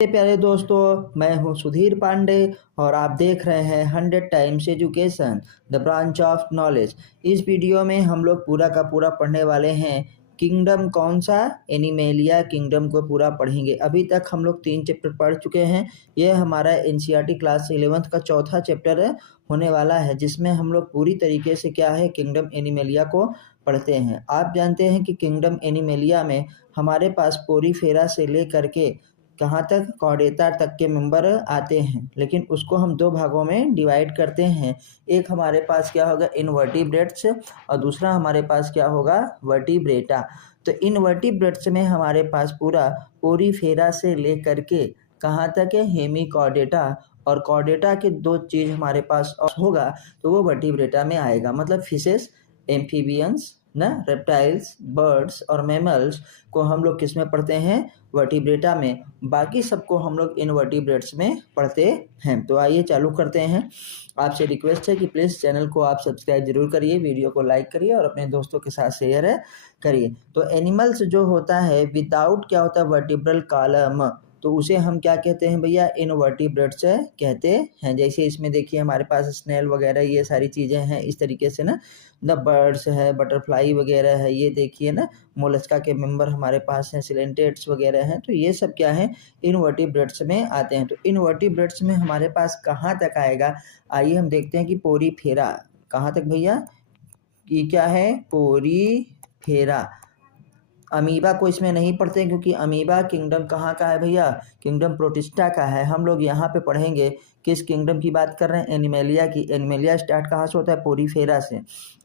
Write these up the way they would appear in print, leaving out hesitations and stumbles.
मेरे प्यारे दोस्तों, मैं हूं सुधीर पांडे और आप देख रहे हैं 100 times education the branch of knowledge. इस वीडियो में हम लोग पूरा का पूरा पढ़ने वाले हैं किंगडम। कौन सा? एनिमेलिया किंगडम को पूरा पढ़ेंगे। अभी तक हम लोग 3 चैप्टर पढ़ चुके हैं। यह हमारा एनसीईआरटी क्लास 11th का चौथा चैप्टर होने वाला है, जिसमें हम लोग पूरी तरीके से क्या है किंगडम एनिमेलिया को पढ़ते हैं। आप जानते हैं कि किंगडम एनिमेलिया में हमारे पास पोरीफेरा से लेकर के कहाँ तक कॉर्डेटा तक के मेंबर आते हैं, लेकिन उसको हम 2 भागों में डिवाइड करते हैं। एक हमारे पास क्या होगा इनवर्टिब्रेट्स और दूसरा हमारे पास क्या होगा वर्टिब्रेटा। तो इनवर्टिब्रेट्स में हमारे पास पूरा पोरीफेरा से लेकर के कहाँ तक है हेमीकॉर्डेटा, और कॉर्डेटा के 2 चीज़ हमारे पास होगा तो वो वर्टिब्रेटा में आएगा। मतलब फिशेस, एम्फीबियंस ना, रेप्टाइल्स, बर्ड्स और मैमल्स को हम लोग किस में पढ़ते हैं? वर्टिब्रेटा में। बाकी सबको हम लोग इनवर्टिब्रेट्स में पढ़ते हैं। तो आइए चालू करते हैं। आपसे रिक्वेस्ट है कि प्लीज़ चैनल को आप सब्सक्राइब जरूर करिए, वीडियो को लाइक करिए और अपने दोस्तों के साथ शेयर करिए। तो एनिमल्स जो होता है विदाउट क्या होता है वर्टिब्रल कॉलम, तो उसे हम क्या कहते हैं भैया? इनवर्टिब्रेट्स कहते हैं। जैसे इसमें देखिए हमारे पास स्नेल वगैरह ये सारी चीज़ें हैं इस तरीके से ना, द बर्ड्स है, बटरफ्लाई वगैरह है, ये देखिए ना मोलस्का के मेंबर हमारे पास हैं, सिलेंटेट्स वगैरह हैं। तो ये सब क्या है इनवर्टिब्रेट्स में आते हैं। तो इनवर्टिब्रेट्स में हमारे पास कहाँ तक आएगा? आइए हम देखते हैं कि पोरीफेरा कहाँ तक भैया। ये क्या है? पोरीफेरा। अमीबा को इसमें नहीं पढ़ते क्योंकि अमीबा किंगडम कहाँ का है भैया? किंगडम प्रोटिस्टा का है। हम लोग यहाँ पे पढ़ेंगे किस किंगडम की बात कर रहे हैं? एनिमेलिया की। एनिमेलिया स्टार्ट कहाँ से होता है? पोरीफेरा से,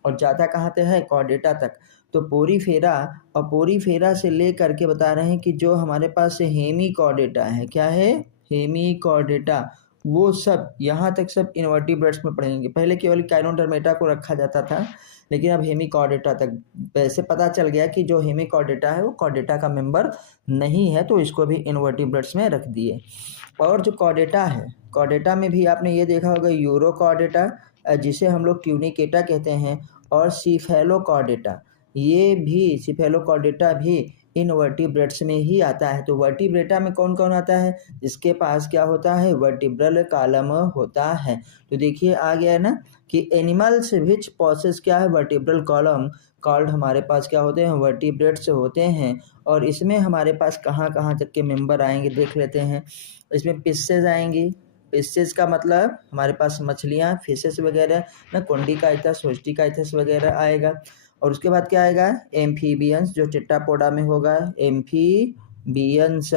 और जाता कहाँ तक है? कॉर्डेटा तक। तो पोरीफेरा, और पोरीफेरा से ले करके बता रहे हैं कि जो हमारे पास हेमीकॉर्डेटा है, क्या है? हेमीकॉर्डेटा, वो सब यहाँ तक सब इनवर्टिब्रेट्स में पढ़ेंगे। पहले केवल काइनोडर्मेटा को रखा जाता था, लेकिन अब हेमीकॉर्डेटा तक। वैसे पता चल गया कि जो हेमीकॉर्डेटा है वो कॉर्डेटा का मेंबर नहीं है, तो इसको भी इनवर्टिब्रेट्स में रख दिए। और जो कॉर्डेटा है, कॉर्डेटा में भी आपने ये देखा होगा यूरोकॉर्डेटा, जिसे हम लोग ट्यूनिकेटा कहते हैं, और सीफेलोकॉर्डेटा। ये भी सीफेलोकॉर्डेटा भी इनवर्टिब्रेट्स में ही आता है। तो वर्टिब्रेटा में कौन कौन आता है? जिसके पास क्या होता है? वर्टिब्रल कॉलम होता है। तो देखिए आ गया है ना कि एनिमल्स विच पॉसेस क्या है? वर्टिब्रल कॉलम कॉल्ड हमारे पास क्या होते हैं? वर्टिब्रेट्स होते हैं। और इसमें हमारे पास कहाँ कहाँ तक के मेंबर आएंगे देख लेते हैं। इसमें पिस्सेस आएंगी। पिस्सेस का मतलब हमारे पास मछलियाँ, फिशेस वगैरह ना, कोंडिकाइथस, होस्टिकाइथस वगैरह आएगा। और उसके बाद क्या आएगा? एम्फीबियंस, जो टेट्रापोडा में होगा एम्फीबियंस।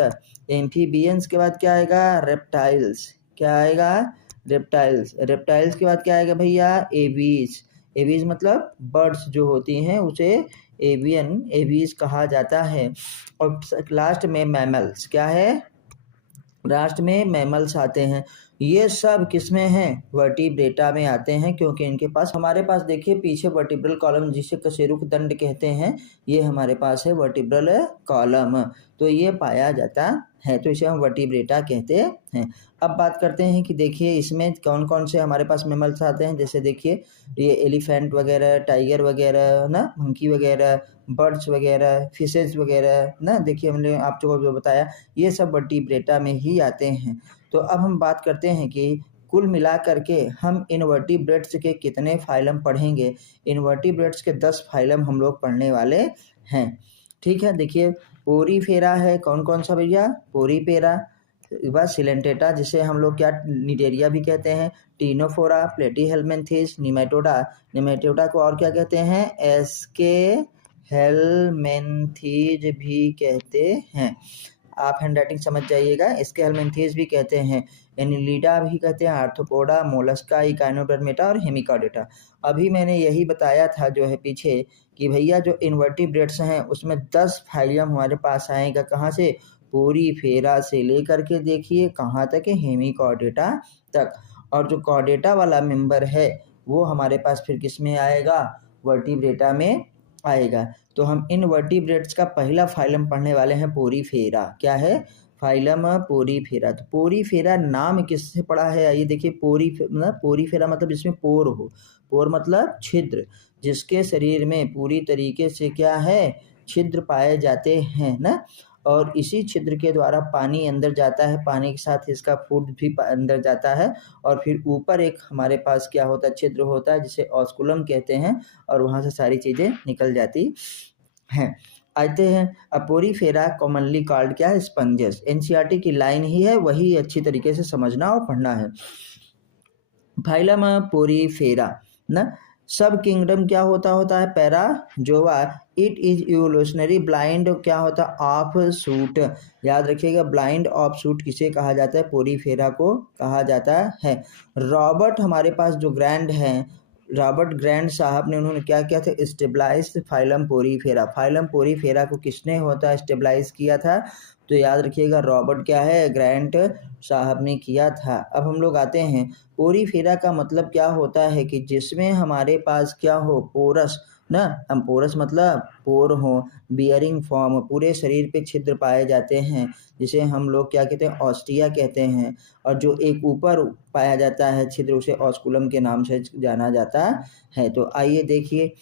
एम्फीबियंस के बाद क्या आएगा? रेप्टाइल्स। क्या आएगा? रेप्टाइल्स। रेप्टाइल्स के बाद क्या आएगा भैया? एवीज। एवीज मतलब बर्ड्स जो होती हैं उसे एवीज कहा जाता है। और लास्ट में मैमल्स। क्या है? लास्ट में मैमल्स आते हैं। ये सब किसमें हैं? वर्टिब्रेटा में आते हैं, क्योंकि इनके पास हमारे पास देखिए पीछे वर्टिब्रल कॉलम जिसे कशेरुक दंड कहते हैं, ये हमारे पास है वर्टिब्रल कॉलम। तो ये पाया जाता है, तो इसे हम वर्टिब्रेटा कहते हैं। अब बात करते हैं कि देखिए इसमें कौन कौन से हमारे पास मैमल्स आते हैं। जैसे देखिए ये एलिफेंट वगैरह, टाइगर वगैरह ना, मंकी वगैरह, बर्ड्स वगैरह, फिशेज वगैरह ना, देखिए हमने आपको जो बताया ये सब वर्टिब्रेटा में ही आते हैं। तो अब हम बात करते हैं कि कुल मिला करके हम इनवर्टिब्रेट्स के कितने फाइलम पढ़ेंगे। इनवर्टिब्रेट्स के 10 फाइलम हम लोग पढ़ने वाले हैं। ठीक है, देखिए पोरीफेरा है कौन कौन सा भैया? पोरीफेरा, बस सिलेंटेटा जिसे हम लोग क्या निडेरिया भी कहते हैं, टीनोफोरा, प्लेटीहेल्मिन्थेस, निमेटोडा। निमेटोडा को और क्या कहते हैं? एस्के हेलमेंथीज भी कहते हैं। आप हैंडराइटिंग समझ जाइएगा। इसके हेलमेंथीज भी कहते हैं, एनिलिडा भी कहते हैं, आर्थ्रोपोडा, मोलस्का, इकाइनोडर्मेटा और हेमिकॉर्डेटा। अभी मैंने यही बताया था जो है पीछे कि भैया जो इनवर्टिब्रेट्स हैं उसमें 10 फाइलम हमारे पास आएगा। कहाँ से? पोरीफेरा से लेकर के देखिए कहाँ तक है? हेमिकॉर्डेटा तक। और जो कॉर्डेटा वाला मेंबर है वो हमारे पास फिर किस में आएगा? वर्टिब्रेटा में आएगा। तो हम इन वर्टिब्रेट्स का पहला फाइलम पढ़ने वाले हैं पोरीफेरा। क्या है? Phylum Porifera. तो पोरीफेरा नाम किससे पड़ा है? आइए देखिए, पोरीफेरा मतलब जिसमें पोर हो। पोर मतलब छिद्र, जिसके शरीर में पूरी तरीके से क्या है? छिद्र पाए जाते हैं ना। और इसी छिद्र के द्वारा पानी अंदर जाता है, पानी के साथ इसका फूड भी अंदर जाता है और फिर ऊपर एक हमारे पास क्या होता है, छिद्र होता है जिसे ऑस्कुलम कहते हैं और वहाँ से सारी चीज़ें निकल जाती हैं। आते हैं अपोरीफेरा कॉमनली कॉल्ड क्या है, स्पंजेस। एनसीईआरटी की लाइन ही है, वही अच्छी तरीके से समझना और पढ़ना है। फाइलम पोरीफेरा ना, सब किंगडम क्या होता है Parazoa. It is evolutionary blind क्या होता है, ऑफ सूट। याद रखिएगा, ब्लाइंड ऑफ सूट किसे कहा जाता है, पोरीफेरा को कहा जाता है। रॉबर्ट हमारे पास जो ग्रैंड हैं, रॉबर्ट ग्रैंड साहब ने उन्होंने क्या किया था, stabilise phylum porifera. Phylum porifera को किसने होता है स्टेबलाइज किया था, तो याद रखिएगा रॉबर्ट क्या है, ग्रैंट साहब ने किया था। अब हम लोग आते हैं, पोरीफेरा का मतलब क्या होता है कि जिसमें हमारे पास क्या हो, पोरस ना, हम पोरस मतलब पोर हो, बियरिंग फॉर्म, पूरे शरीर पे छिद्र पाए जाते हैं जिसे हम लोग क्या कहते हैं, ऑस्टिया कहते हैं। और जो एक ऊपर पाया जाता है छिद्र उसे ऑस्कुलम के नाम से जाना जाता है। तो आइए देखिए,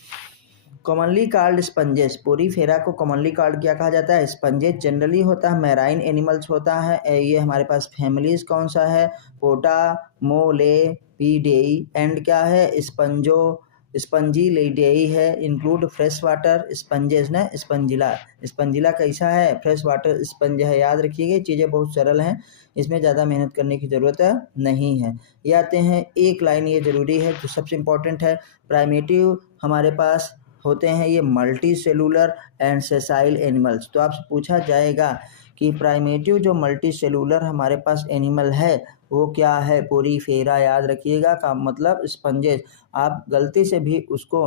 कॉमनली कॉल्ड स्पंजेस, पोरीफेरा को कॉमनली कॉल्ड क्या कहा जाता है, स्पंजेस। जनरली होता है मैराइन एनिमल्स होता है। ये हमारे पास फैमिलीज कौन सा है, पोटा मोलेपिडेई एंड क्या है, स्पंजो स्पंजिलिडेई है। इंक्लूड फ्रेश वाटर स्पंजेस ना, स्पंजिला कैसा है, फ्रेश वाटर स्पंज है। याद रखिएगा चीज़ें बहुत सरल हैं, इसमें ज़्यादा मेहनत करने की ज़रूरत नहीं है। ये आते हैं, एक लाइन ये ज़रूरी है जो सबसे इम्पोर्टेंट है, प्राइमेटिव हमारे पास होते हैं ये multi cellular and sessile animals. तो आपसे पूछा जाएगा कि प्राइमेटिव जो मल्टी सेलुलर हमारे पास एनिमल है वो क्या है, पोरीफेरा। याद रखिएगा का मतलब स्पंजेस। आप गलती से भी उसको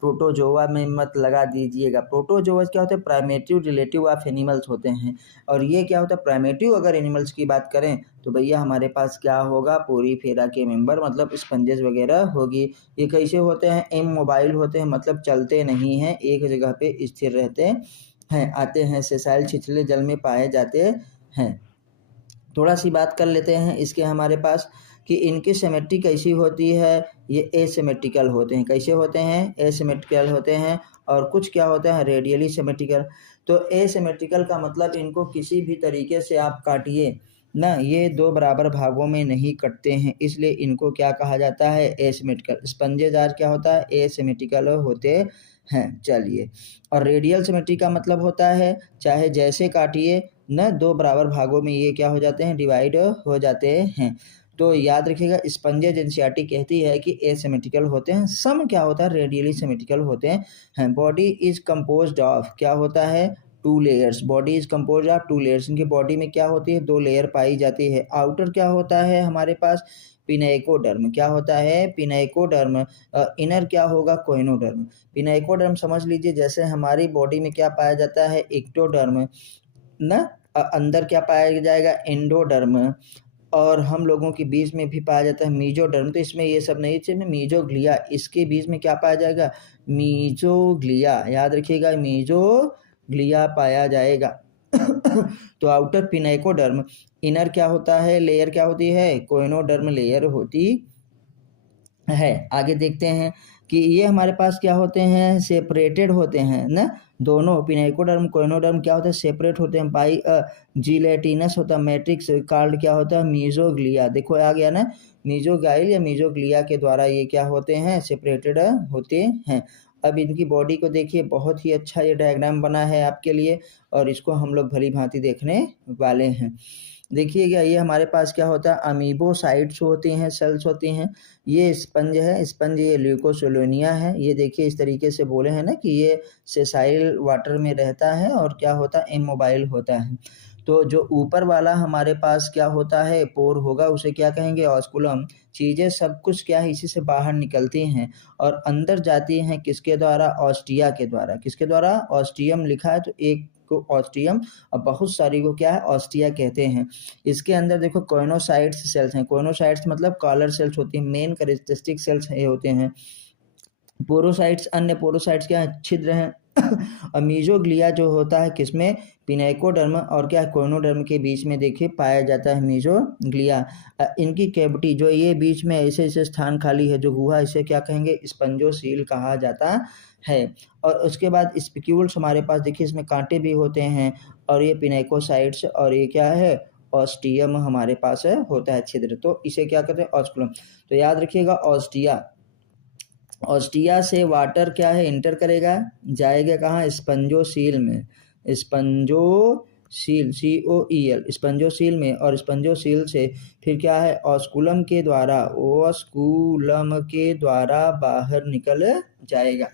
प्रोटोजोआ में मत लगा दीजिएगा। प्रोटोजोआ क्या होते हैं, प्राइमेटिव रिलेटिव ऑफ एनिमल्स होते हैं। और ये क्या होता है, प्राइमेटिव अगर एनिमल्स की बात करें तो भैया हमारे पास क्या होगा, पोरीफेरा के मेंबर मतलब स्पंजेस वगैरह होगी। ये कैसे होते हैं, इमोबाइल होते हैं मतलब चलते नहीं हैं, एक जगह पे स्थिर रहते हैं। आते हैं सेसाइल, छिछले जल में पाए जाते हैं। थोड़ा सी बात कर लेते हैं इसके हमारे पास कि इनकी सिमेट्री कैसी होती है, ये एसिमेट्रिकल होते हैं। कैसे होते हैं, एसिमेट्रिकल होते हैं। और कुछ क्या होते हैं, रेडियली सिमेट्रिकल। तो एसिमेट्रिकल का मतलब इनको किसी भी तरीके से आप काटिए ना, ये दो बराबर भागों में नहीं कटते हैं, इसलिए इनको क्या कहा जाता है, एसिमेट्रिकल। स्पंजेस आज क्या होता है, एसिमेट्रिकल होते हैं। चलिए, और रेडियल सिमेट्री का मतलब होता है चाहे जैसे काटिए न, दो बराबर भागों में ये क्या हो जाते हैं, डिवाइड हो जाते हैं। तो याद रखिएगा, स्पंजेस एनसीईआरटी कहती है कि एसिमेट्रिकल होते हैं। सम क्या होता है, रेडियली सिमेट्रिकल होते हैं। बॉडी इज कंपोज्ड ऑफ क्या होता है, 2 layers. Body is composed of 2 layers. इनकी बॉडी में क्या होती है, 2 लेयर पाई जाती है। आउटर क्या होता है हमारे पास, पिनाइकोडर्म। क्या होता है, पिनाइकोडर्म। इनर क्या होगा, कोइनोडर्म। पिनाइकोडर्म समझ लीजिए जैसे हमारी बॉडी में क्या पाया जाता है, एक्टोडर्म ना, अंदर क्या पाया जाएगा, एंडोडर्म। और हम लोगों के बीच में भी पाया जाता है मीजोडर्म। तो इसमें ये सब नहीं, इसमें मीजोग्लिया, इसके बीच में क्या पाया जाएगा, मीजोग्लिया। याद रखिएगा, मीजोग्लिया पाया जाएगा। तो आउटर पिनाइकोडर्म, इनर क्या होता है, लेयर क्या होती है, कोइनोडर्म लेयर होती है। आगे देखते हैं कि ये हमारे पास क्या होते हैं, सेपरेटेड होते हैं ना, दोनों पिनाइकोडर्म कोइनोडर्म क्या होता है, सेपरेट होते हैं बाई जिलेटिनस होता है मैट्रिक्स कॉल्ड क्या होता है, मीजोग्लिया। देखो आ गया ना, मीजोगाइल या मीजोग्लिया के द्वारा ये क्या होते हैं, सेपरेटेड होते हैं। अब इनकी बॉडी को देखिए, बहुत ही अच्छा ये डायग्राम बना है आपके लिए और इसको हम लोग भली भांति देखने वाले हैं। देखिएगा, ये हमारे पास क्या होता है, अमीबोसाइट्स होती हैं, सेल्स होती हैं। ये स्पंज है, स्पंज ये ल्यूकोसोलोनिया है। ये देखिए इस तरीके से बोले हैं ना कि ये सेसाइल वाटर में रहता है और क्या होता है, इमोबाइल होता है। तो जो ऊपर वाला हमारे पास क्या होता है, पोर होगा, उसे क्या कहेंगे, ऑस्कुलम। चीज़ें सब कुछ क्या है, इसी से बाहर निकलती हैं और अंदर जाती हैं किसके द्वारा, ऑस्टिया के द्वारा। किसके द्वारा, ऑस्टियम लिखा है तो एक को ऑस्टियम और बहुत सारी को क्या है, ऑस्टिया कहते हैं। इसके अंदर देखो कोइनोसाइट्स सेल्स हैं। कोइनोसाइट्स मतलब कॉलर सेल्स होती हैं, मेन कैरेक्टरिस्टिक सेल्स ये होते हैं। पोरोसाइट्स, अन्य पोरोसाइट्स क्या है, छिद्र हैं। और मीजोग्लिया जो होता है किसमें, पिनाइकोडर्म और क्या कोइनोडर्म के बीच में देखिए पाया जाता है मीजोग्लिया। इनकी कैविटी जो ये बीच में ऐसे ऐसे स्थान खाली है जो गुहा, इसे क्या कहेंगे, स्पंजोसील कहा जाता है। और उसके बाद स्पिक्यूल्स हमारे पास देखिए, इसमें कांटे भी होते हैं और ये पिनेकोसाइट्स और ये क्या है ऑस्टियम हमारे पास है होता है छिद्र, तो इसे क्या कहते हैं ऑस्कुलम। तो याद रखिएगा ऑस्टिया से वाटर क्या है इंटर करेगा, जाएगा कहाँ स्पंजोसील में, स्पंजोसील COEL स्पंजोसील में, और स्पंजोसील से फिर क्या है ऑस्कुलम के द्वारा बाहर निकल जाएगा।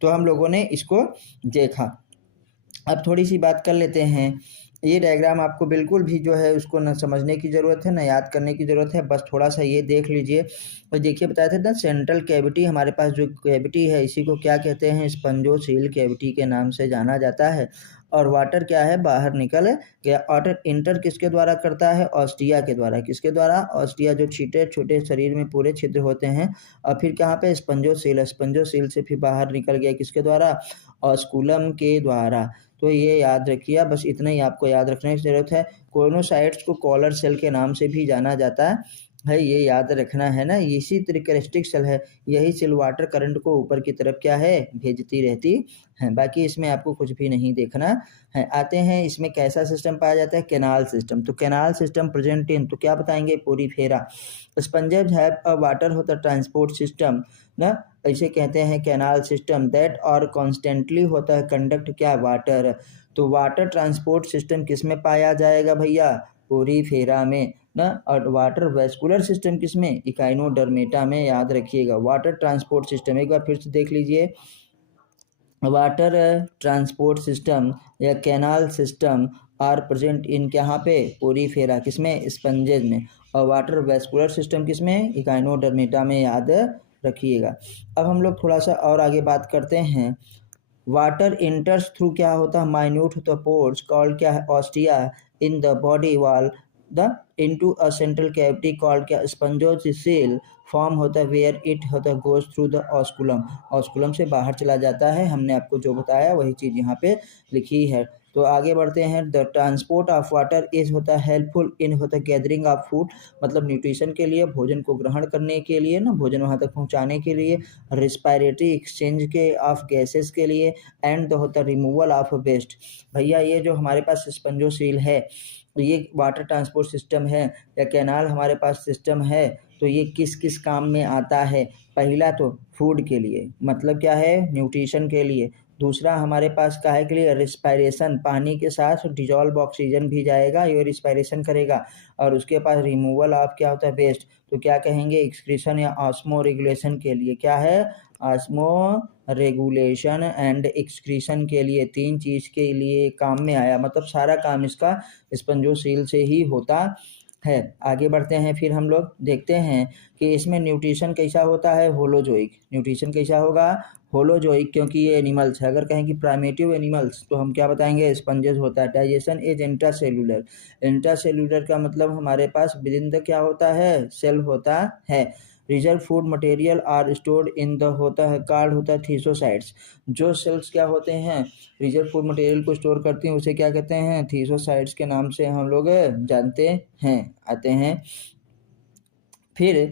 तो हम लोगों ने इसको देखा। अब थोड़ी सी बात कर लेते हैं। ये डायग्राम आपको बिल्कुल भी जो है उसको न समझने की ज़रूरत है, न याद करने की ज़रूरत है, बस थोड़ा सा ये देख लीजिए। और देखिए बताया था ना सेंट्रल कैविटी, हमारे पास जो कैविटी है इसी को क्या कहते हैं स्पंजोसील कैविटी के नाम से जाना जाता है। और वाटर क्या है बाहर निकल गया। वाटर इंटर किसके द्वारा करता है ऑस्टिया के द्वारा, किसके द्वारा ऑस्टिया जो छोटे छोटे शरीर में पूरे छिद्र होते हैं, और फिर कहाँ पे स्पंजोसील से फिर बाहर निकल गया किसके द्वारा ऑस्कुलम के द्वारा। तो ये याद रखिए, बस इतना ही आपको याद रखने की ज़रूरत है। कोनोसाइट्स को कॉलर सेल के नाम से भी जाना जाता है, ये याद रखना है ना। इसी कैरेक्टरिस्टिक सेल है, यही सेल वाटर करंट को ऊपर की तरफ क्या है भेजती रहती है। बाकी इसमें आपको कुछ भी नहीं देखना है। आते हैं इसमें कैसा सिस्टम पाया जाता है कैनाल सिस्टम। तो कैनाल सिस्टम प्रेजेंट इन तो क्या बताएंगे Porifera. Sponges have a water होता ट्रांसपोर्ट सिस्टम ना, ऐसे कहते हैं कैनाल सिस्टम दैट और कॉन्स्टेंटली होता है कंडक्ट क्या वाटर। तो वाटर ट्रांसपोर्ट सिस्टम किस में पाया जाएगा भैया पोरीफेरा में ना। और वाटर वेस्कुलर सिस्टम किस में इकाइनोडर्मेटा में, याद रखिएगा। वाटर ट्रांसपोर्ट सिस्टम एक बार फिर से देख लीजिए, वाटर ट्रांसपोर्ट सिस्टम या canal system are present in कहाँ पे पोरीफेरा किसमें स्पंजेज में, और वाटर वेस्कुलर सिस्टम किसमें इकाइनोडर्मेटा में, याद रखिएगा। अब हम लोग थोड़ा सा और आगे बात करते हैं। वाटर इंटर्स थ्रू क्या होता है माइन्यूट होता पोर्स कॉल्ड क्या है ostia in the body wall the into a central cavity called क्या स्पंजोसील फॉर्म होता है वेयर इट होता है गोज थ्रू द ऑस्कुलम से बाहर चला जाता है। हमने आपको जो बताया वही चीज़ यहाँ पे लिखी है। तो आगे बढ़ते हैं। The transport of water is होता है हेल्पफुल इन होता है गैदरिंग ऑफ फूड, मतलब न्यूट्रिशन के लिए, भोजन को ग्रहण करने के लिए ना, भोजन वहाँ तक पहुँचाने के लिए, रिस्पायरेटरी एक्सचेंज के ऑफ गैसेस के लिए, एंड होता है रिमूवल ऑफ वेस्ट। भैया ये जो हमारे पास स्पंजोसील है ये वाटर ट्रांसपोर्ट सिस्टम है या कैनाल हमारे पास सिस्टम है, तो ये किस किस काम में आता है। पहला तो फूड के लिए, मतलब क्या है न्यूट्रिशन के लिए। दूसरा हमारे पास काहे के लिए रिस्पायरेशन, पानी के साथ डिजॉल्व ऑक्सीजन भी जाएगा ये रिस्पायरेशन करेगा। और उसके पास रिमूवल ऑफ क्या होता है वेस्ट, तो क्या कहेंगे एक्सक्रीशन या ऑस्मो रेगुलेशन के लिए, क्या है ऑस्मो रेगुलेशन एंड एक्सक्रीशन के लिए, तीन चीज़ के लिए काम में आया। मतलब सारा काम इसका स्पंजोसील से ही होता है। आगे बढ़ते हैं, फिर हम लोग देखते हैं कि इसमें न्यूट्रिशन कैसा होता है होलोजोइक। न्यूट्रिशन कैसा होगा होलोजोइक, क्योंकि ये एनिमल्स है। अगर कहें कि प्राइमेटिव एनिमल्स तो हम क्या बताएंगे स्पंजेस होता है। डाइजेशन इज इंट्रासेल्यूलर, इंट्रासेल्यूलर का मतलब हमारे पास विदिन द क्या होता है सेल होता है। Reserve food material are stored in the होता है कार्ड होता है थीसोसाइट्स। जो सेल्स क्या होते हैं रिजर्व फूड मटेरियल को स्टोर करती हैं उसे क्या कहते हैं थीसोसाइट्स के नाम से हम लोग जानते हैं। आते हैं फिर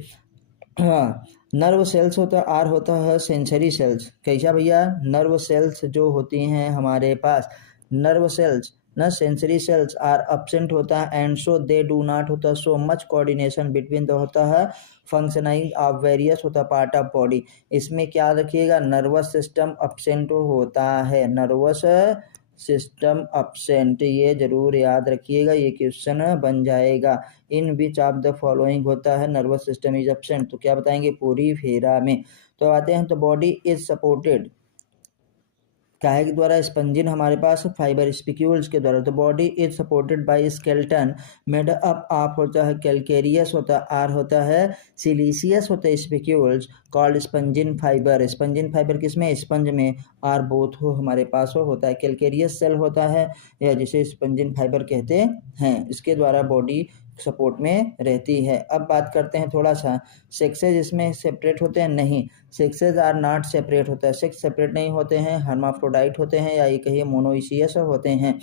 हाँ नर्व सेल्स होता है आर होता है सेंसरी सेल्स। कैसा भैया नर्व सेल्स जो होती हैं हमारे पास, नर्व सेल्स ना सेंसरी सेल्स आर अब्सेंट होता है and so they do not होता so much coordination between the होता है फंक्शनिंग ऑफ वेरियस होता पार्ट ऑफ बॉडी। इसमें क्या रखिएगा नर्वस सिस्टम अब्सेंट होता है, नर्वस सिस्टम अब्सेंट, ये जरूर याद रखिएगा, ये क्वेश्चन बन जाएगा। इन विच ऑफ द फॉलोइंग होता है नर्वस सिस्टम इज अब्सेंट, तो क्या बताएंगे पोरीफेरा में। तो आते हैं तो बॉडी इज सपोर्टेड काहे के द्वारा स्पंजिन हमारे पास फाइबर स्पिक्यूल्स के द्वारा। तो body is supported by skeleton made up of होता है कैलकेरियस होता है आर होता है सिलीसियस होता है spicules called spongin fibre. Spongin fibre किसमें स्पंज में, आर बोथ हो हमारे पास हो होता है। कैलकेरियस सेल होता है या जिसे स्पंजिन फाइबर कहते हैं, इसके द्वारा बॉडी सपोर्ट में रहती है। अब बात करते हैं थोड़ा सा सेक्सेज इसमें सेपरेट होते हैं नहीं, सेक्सेज आर नॉट सेपरेट होता है, सेक्स सेपरेट नहीं होते हैं, हर्माफ्रोडाइट होते हैं या ये कहिए मोनोइसियस होते हैं।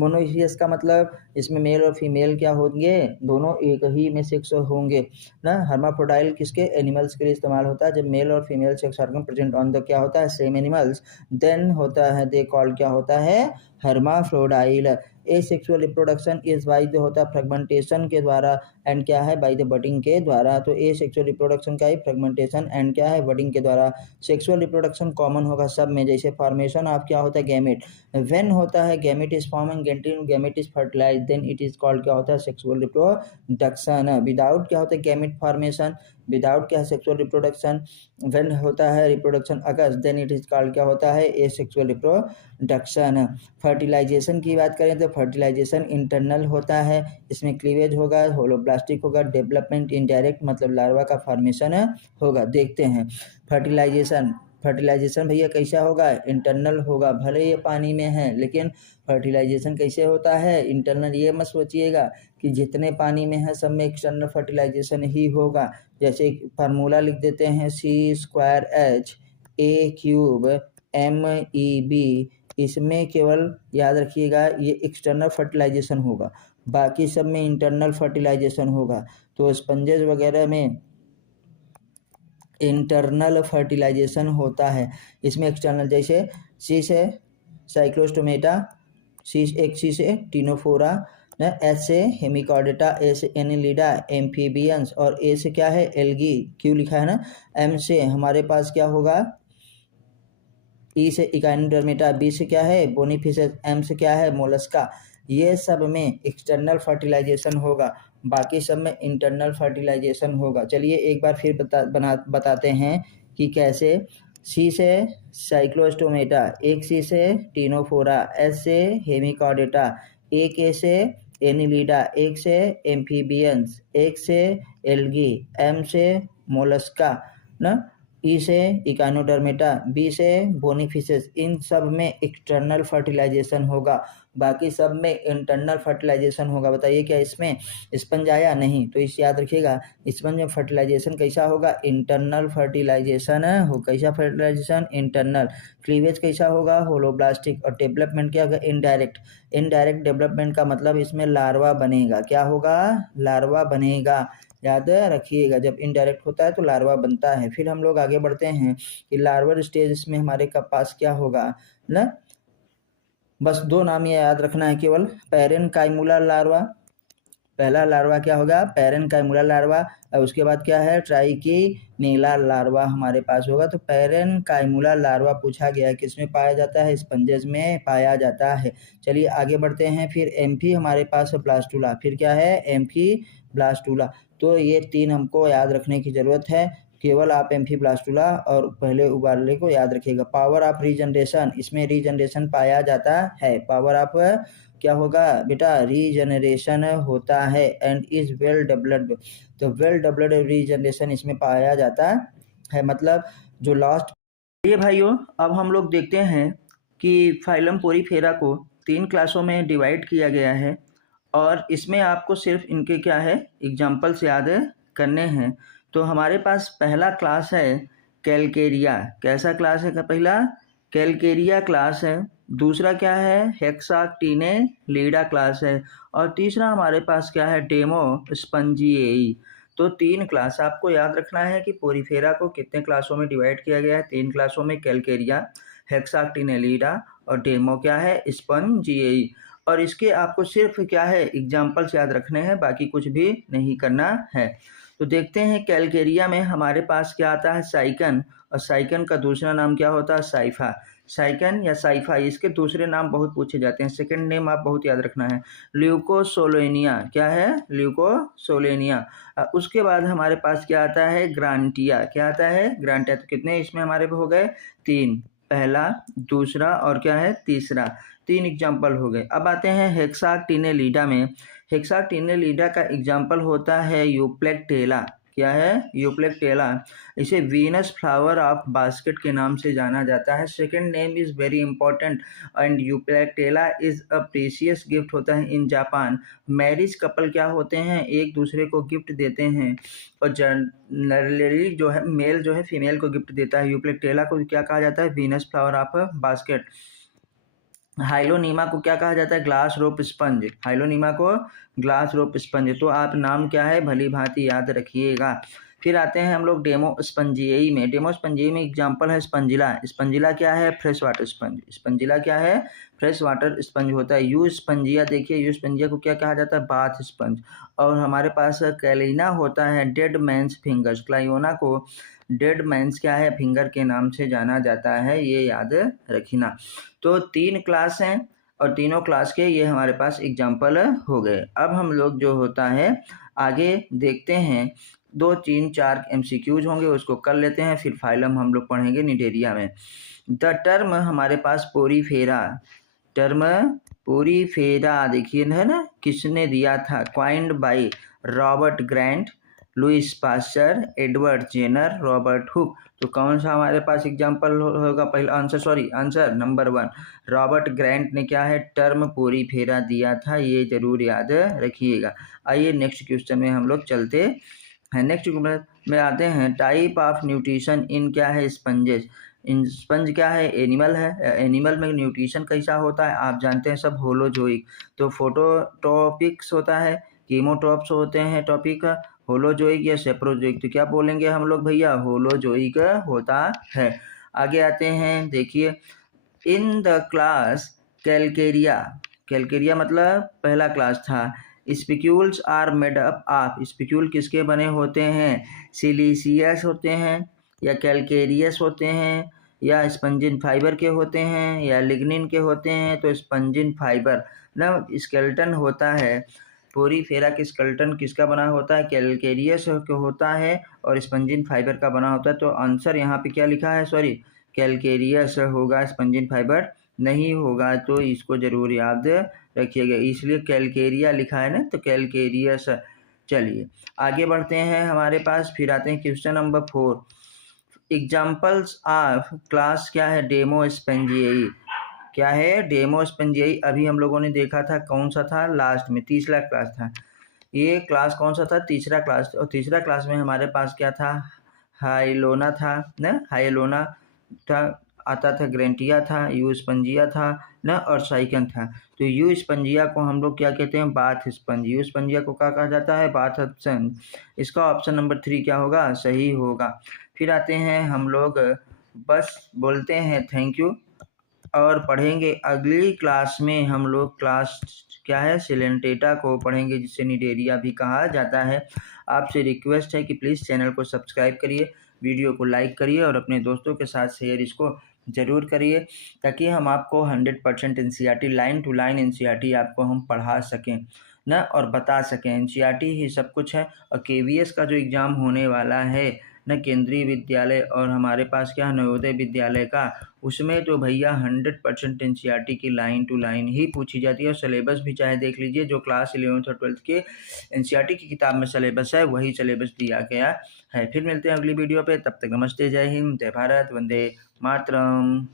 मोनोइसियस का मतलब इसमें मेल और फीमेल क्या होंगे, दोनों एक ही में सेक्स होंगे ना। हर्माफ्रोडाइल किसके, एनिमल्स के लिए इस्तेमाल होता है, जब मेल और female sex organ present on the क्या होता है, सेम एनिमल्स, देन होता है दे कॉल्ड क्या होता है, hermaphrodite. Asexual reproduction is by the होता है फ्रेगमेंटेशन के द्वारा एंड क्या है, बाय द बडिंग के द्वारा। तो एसेक्सुअल रिप्रोडक्शन का ही फ्रेगमेंटेशन एंड क्या है, बडिंग के द्वारा। सेक्सुअल रिप्रोडक्शन कॉमन होगा सब में, जैसे फॉर्मेशन ऑफ क्या होता है, गैमेट। व्हेन होता है gamete is forming, gamete is fertilise, then it is called क्या होता है, सेक्सुअल रिप्रोडक्शन। विदाउट क्या होता है, गैमेट फॉर्मेशन, विदाउट क्या है, सेक्सुअल रिप्रोडक्शन। व्हेन होता है reproduction occurs, then it is called क्या होता है, एसेक्सुअल रिप्रोडक्शन। फर्टिलाइजेशन की बात करें तो फर्टिलाइजेशन इंटरनल होता है, इसमें क्लीवेज होगा, होलोब्लास्टिक होगा, डेवलपमेंट इनडायरेक्ट मतलब लार्वा का फॉर्मेशन होगा। देखते हैं फर्टिलाइजेशन भैया कैसा होगा, इंटरनल होगा, भले ये पानी में है लेकिन फर्टिलाइजेशन कैसे होता है, इंटरनल। ये मत सोचिएगा कि जितने पानी में है सब में एक्सटर्नल फर्टिलाइजेशन ही होगा। जैसे फार्मूला लिख देते हैं, C²H⁴MEB, इसमें केवल याद रखिएगा ये एक्सटर्नल फर्टिलाइजेशन होगा, बाकी सब में इंटरनल फर्टिलाइजेशन होगा। तो स्पंजेस वगैरह में इंटरनल फर्टिलाइजेशन होता है, इसमें एक्सटर्नल। जैसे सी से साइक्लोस्टोमेटा, सी से टिनोफोरा, एस से हेमिकॉर्डेटा, ए से एनिलिडा, एम्फीबियंस, और ए से क्या है, एल्गी, क्यों लिखा है ना। एम से हमारे पास क्या होगा, ई से इकाइनोडर्मेटा, बी से क्या है, बोनीफिशस, एम से क्या है, मोलस्का। ये सब में एक्सटर्नल फर्टिलाइजेशन होगा, बाकी सब में इंटरनल फर्टिलाइजेशन होगा। चलिए एक बार फिर बताते हैं कि कैसे। सी से साइक्लोस्टोमेटा, एक सी से टिनोफोरा, एस से हेमिकॉर्डेटा, एक ए से एनिलिडा, एक से एम्फीबियंस, एक से एल्गी, एम से मोलस्का ना, ई से इकानोडर्मेटा, बी से बोनीफिशस। इन सब में एक्सटर्नल फर्टिलाइजेशन होगा, बाकी सब में इंटरनल फर्टिलाइजेशन होगा। बताइए क्या इसमें स्पंज आया, नहीं। तो इस याद रखिएगा, स्पंज में फर्टिलाइजेशन कैसा होगा, इंटरनल फर्टिलाइजेशन हो। कैसा फर्टिलाइजेशन, इंटरनल। क्लीवेज कैसा होगा, होलोब्लास्टिक। और डेवलपमेंट क्या होगा, इनडायरेक्ट। इनडायरेक्ट डेवलपमेंट का मतलब इसमें लार्वा बनेगा, क्या होगा, लार्वा बनेगा, याद रखिएगा। जब इनडायरेक्ट होता है तो लार्वा बनता है। फिर हम लोग आगे बढ़ते हैं कि लार्वल स्टेज में हमारे पास क्या होगा ना, बस दो नाम ये याद रखना है केवल। पैरेनकाइमुला लार्वा, पहला लार्वा क्या होगा, पैरेनकाइमुला लार्वा, और उसके बाद क्या है, ट्राइकीनेला लार्वा हमारे पास होगा। तो पैरेनकाइमुला लार्वा पूछा गया है, किसमें पाया जाता है, स्पंजेस में पाया जाता है। चलिए आगे बढ़ते हैं। फिर एम्फी हमारे पास ब्लास्टुला, फिर क्या है, एम्फी ब्लास्टुला। तो ये तीन हमको याद रखने की जरूरत है, केवल आप एम्फी ब्लास्टुला और पहले उबाले को याद रखिएगा। पावर ऑफ रीजनरेशन, इसमें रीजनरेशन पाया जाता है। पावर ऑफ क्या होगा बेटा, रीजनरेशन होता है एंड इज वेल डेवलप्ड। तो वेल डेवलप्ड रीजनरेशन इसमें पाया जाता है, मतलब जो लास्ट। ये भाइयों अब हम लोग देखते हैं कि फाइलम पोरीफेरा को 3 क्लासों में डिवाइड किया गया है, और इसमें आपको सिर्फ इनके क्या है, एग्जाम्पल्स याद करने हैं। तो हमारे पास पहला क्लास है कैलकेरिया। कैसा क्लास है, पहला कैलकेरिया क्लास है। दूसरा क्या है, हेक्साक्टिनेलिडा क्लास है। और तीसरा हमारे पास क्या है, डेमोस्पंजिएई। तो 3 क्लास आपको याद रखना है कि पोरीफेरा को कितने क्लासों में डिवाइड किया गया है, 3 क्लासों में, कैलकेरिया, हेक्साक्टिनेलिडा और डेमो क्या है, स्पंजिएई। और इसके आपको सिर्फ क्या है, एग्जाम्पल्स याद रखने हैं, बाकी कुछ भी नहीं करना है। तो देखते हैं कैलकेरिया में हमारे पास क्या आता है, साइकन, और साइकन का दूसरा नाम क्या होता है, साइफा। साइकन या साइफा, इसके दूसरे नाम बहुत पूछे जाते हैं, सेकंड नेम आप बहुत याद रखना है, ल्यूकोसोलेनिया। क्या है, ल्यूकोसोलेनिया। उसके बाद हमारे पास क्या आता है, ग्रांटिया। क्या आता है, ग्रांटिया। तो कितने इसमें हमारे हो गए, 3, पहला, दूसरा और क्या है, तीसरा। 3 एग्जाम्पल हो गए। अब आते हैं हेक्साक्टिनेलिडा में। हेक्साक्टिनेलिडा का एग्जाम्पल होता है यूप्लेक्टेला। क्या है, यूप्लेक्टेला। इसे वीनस फ्लावर ऑफ बास्केट के नाम से जाना जाता है। Second name is very important and Euplectella is a precious gift होता है इन जापान। मैरिज कपल क्या होते हैं, एक दूसरे को गिफ्ट देते हैं, और जनरली जो है मेल जो है फीमेल को गिफ्ट देता है। यूप्लेक्टेला को क्या कहा जाता है, वीनस फ्लावर ऑफ बास्केट। हाइलोनीमा को क्या कहा जाता है? ग्लास रोप स्पंज। हाइलोनीमा को ग्लास रोप स्पंज। तो आप नाम क्या है भली भांति याद रखिएगा। फिर आते हैं हम लोग डेमोस्पंजिएई में। डेमोस्पंजिएई में एग्जाम्पल है स्पंजिला। स्पंजिला क्या है? Fresh water sponge. स्पंजिला क्या है? फ्रेश वाटर स्पंज होता है। यू स्पंजिया देखिए, यू स्पंजिया को क्या कहा जाता है? Bath sponge. और हमारे पास कैलिना होता है डेड मैंस फिंगर्स। क्लायोना को डेड मैंस क्या है? फिंगर के नाम से जाना जाता है, ये याद रखना। तो 3 क्लास हैं और तीनों क्लास के ये हमारे पास एग्जाम्पल हो गए। अब हम लोग जो होता है आगे देखते हैं, 2 3 4 MCQs होंगे, उसको कर लेते हैं, फिर फाइलम हम लोग पढ़ेंगे निडेरिया में। द टर्म हमारे पास पोरीफेरा, टर्म पोरीफेरा देखिए है ना, किसने दिया था? Coined by Robert Grant, Louis Pasteur, Edward Jenner, Robert Hooke. तो कौन सा हमारे पास एग्जाम्पल होगा? पहला आंसर नंबर 1 रॉबर्ट ग्रांट ने क्या है? टर्म पोरीफेरा दिया था, ये जरूर याद रखिएगा। आइए नेक्स्ट क्वेश्चन में हम लोग चलते हैं। नेक्स्ट में आते हैं, टाइप ऑफ न्यूट्रिशन इन क्या है? स्पंजेस। इन स्पंज क्या है? एनिमल है। एनिमल में न्यूट्रिशन कैसा होता है? आप जानते हैं सब, होलोजोइक। तो फोटोट्रॉपिक्स होता है, कीमोट्रॉप्स होते हैं टॉपिक, होलोजोइक या सेप्रोजोइक। तो क्या बोलेंगे हम लोग भैया? होलोजोइक होता है। आगे आते हैं, देखिए in the class calcarea, calcarea मतलब पहला क्लास था। Spicules are made up of, spicule किसके बने होते हैं? सिलीसियस होते हैं या कैलकेरियस होते हैं या स्पंजिन फाइबर के होते हैं या लिग्निन के होते हैं? तो स्पंजिन फाइबर ना स्केलेटन होता है। पोरीफेरा के स्केलेटन किसका बना होता है? कैलकेरियस का होता है और स्पंजिन फाइबर का बना होता है। तो आंसर यहाँ पे क्या लिखा है? सॉरी, कैलकेरियस होगा, स्पंजिन फाइबर नहीं होगा। तो इसको जरूर याद रखिएगा, इसलिए कैलकेरिया लिखा है ना, तो कैलकेरियस। चलिए आगे बढ़ते हैं हमारे पास, फिर आते हैं question number 4। Examples of class क्या है? डेमोस्पेंजियाई। क्या है? डेमोस्पेंजियाई। अभी हम लोगों ने देखा था, कौन सा था? लास्ट में तीसरा क्लास था। ये क्लास कौन सा था? तीसरा क्लास। और तीसरा क्लास में हमारे पास क्या था? हाइलोना था ना, हाइलोना था, आता था ग्रेंटिया था, यू स्पंजिया था ना, और साइकन था। तो यू स्पंजिया को हम लोग क्या कहते हैं? Bath sponge. यू स्पंजिया को क्या कहा जाता है? Bath sponge. इसका ऑप्शन नंबर 3 क्या होगा? सही होगा। फिर आते हैं हम लोग, बस बोलते हैं थैंक यू और पढ़ेंगे अगली क्लास में। हम लोग क्लास क्या है? सिलेंटेटा को पढ़ेंगे, जिसे निडेरिया भी कहा जाता है। आपसे रिक्वेस्ट है कि प्लीज़ चैनल को सब्सक्राइब करिए, वीडियो को लाइक करिए और अपने दोस्तों के साथ शेयर इसको ज़रूर करिए, ताकि हम आपको 100% NCERT line to line NCERT आपको हम पढ़ा सकें ना और बता सकें। NCERT ही सब कुछ है। और KVS का जो एग्ज़ाम होने वाला है न, केंद्रीय विद्यालय और हमारे पास क्या नवोदय विद्यालय का, उसमें तो भैया 100% NCERT की लाइन टू लाइन ही पूछी जाती है। और सिलेबस भी चाहे देख लीजिए, जो क्लास 11th और 12th के NCERT की किताब में सिलेबस है वही सिलेबस दिया गया है। फिर मिलते हैं अगली वीडियो पे, तब तक नमस्ते, जय हिंद, जय भारत, वंदे मातरम।